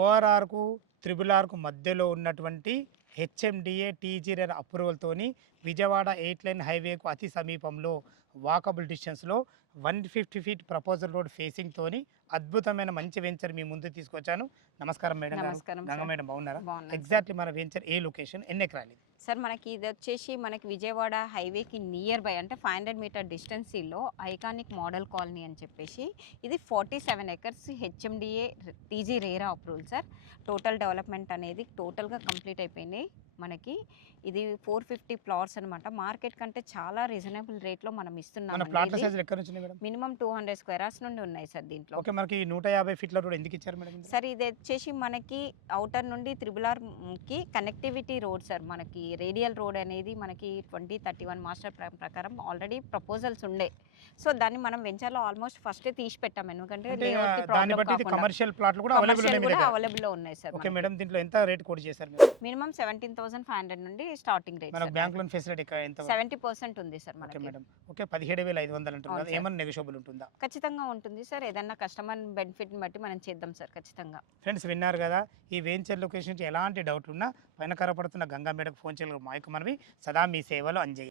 ఓఆర్ఆర్‌కు, triple arc మధ్యలో ఉన్నటువంటి HMDA TGR అప్రూవల్‌తోని Vijayawada 8 line హైవేకు అతి సమీపంలో వాకబుల్ డిస్టెన్స్‌లో 150 ఫీట్ ప్రపోజల్ రోడ్ ఫేసింగ్‌తోని అద్భుతమైన మంచి వెంచర్ మీ ముందుకు తీసుకొచ్చాను. నమస్కారం మేడం గారు. నమస్కారం గంగ సార్. మేడం బాగున్నారా? బాగున్నాను సార్. ఎగ్జాక్ట్‌లీ మన వెంచర్ ఏ లొకేషన్? ఎన్ని ఎకరాలు ఇది? సార్ మనకి ఇది వచ్చేసి మనకి విజయవాడ హైవేకి నియర్ బై అంటే 500 మీటర్ డిస్టెన్సీలో ఐకానిక్ మోడల్ కాలనీ అని చెప్పేసి ఇది 47 acres HMDA TG RERA approval sir. Total development అనేది టోటల్గా కంప్లీట్ అయిపోయింది. మనకి ఇది 450 ప్లాట్స్ అనమాట. మార్కెట్ కంటే చాలా రీజనబుల్ రేట్లో మనం మన ఇస్తున్నాం. ప్లాట్ల సైజులు ఎక్కడి నుంచి ఉన్నాయి మేడం? మినిమం 200 స్క్వేర్ యార్డ్స్ నుండి ఉన్నాయి సార్ దీంట్లో. ఓకే, మనకి 150 ఫీట్ల రోడ్ ఎందుకు ఇచ్చారు మేడం ఇందులో? సార్ ఇది వచ్చేసి మనకి అవుటర్ నుండి త్రిబుల్ ఆర్కి కనెక్టివిటీ రోడ్ సార్. మనకి రేడియల్ రోడ్ అనేది మనకి 2031 మాస్టర్ ప్రకారం ఆల్రెడీ ప్రపోజల్స్ ఉండే. సో దాన్ని మనం వెంచర్లో ఆల్మోస్ట్ ఫస్టే తీసి పెట్టాం. ఎందుకంటే అంటే లేఅవుట్‌కి దాన్ని ప్రాబ్లం బట్టి ఇది కాకుండా. కమర్షియల్ ప్లాట్లు కూడా అవైలబుల్ కమర్షియల్ ఉన్నాయి మీ కూడా దగ్గర. అవైలబుల్‌లో ఉన్నాయి సార్. ఓకే మనకి మేడం, దీంట్లో ఎంత రేట్ కోట్ చేశారు మీరు? మినిమం 17,500 నుండి స్టార్టింగ్ రేట్ మనకు సార్. బ్యాంక్ లోన్ ఫెసిలిటీ ఎంత? 70% ఉంది సార్ ఓకే మనకి. మేడం. ఓకే, 17,500 అంటారు అవును కదా, సార్. ఏమన్నా నెగోషియబుల్ ఉంటుందా? ఖచ్చితంగా ఉంటుంది సార్. ఏదన్నా కస్టమర్ బెనిఫిట్ని బట్టి మనం చేద్దాం సార్ ఖచ్చితంగా. ఫ్రెండ్స్ విన్నారు కదా, ఈ వెంచర్ లొకేషన్ నుంచి ఎలాంటి డౌట్ ఉన్నా పైన కనపడుతున్న గంగా మేడకు ఫోన్ చేయాలి. మాకు మనవి సదా మీ సేవలో అంజయ్య.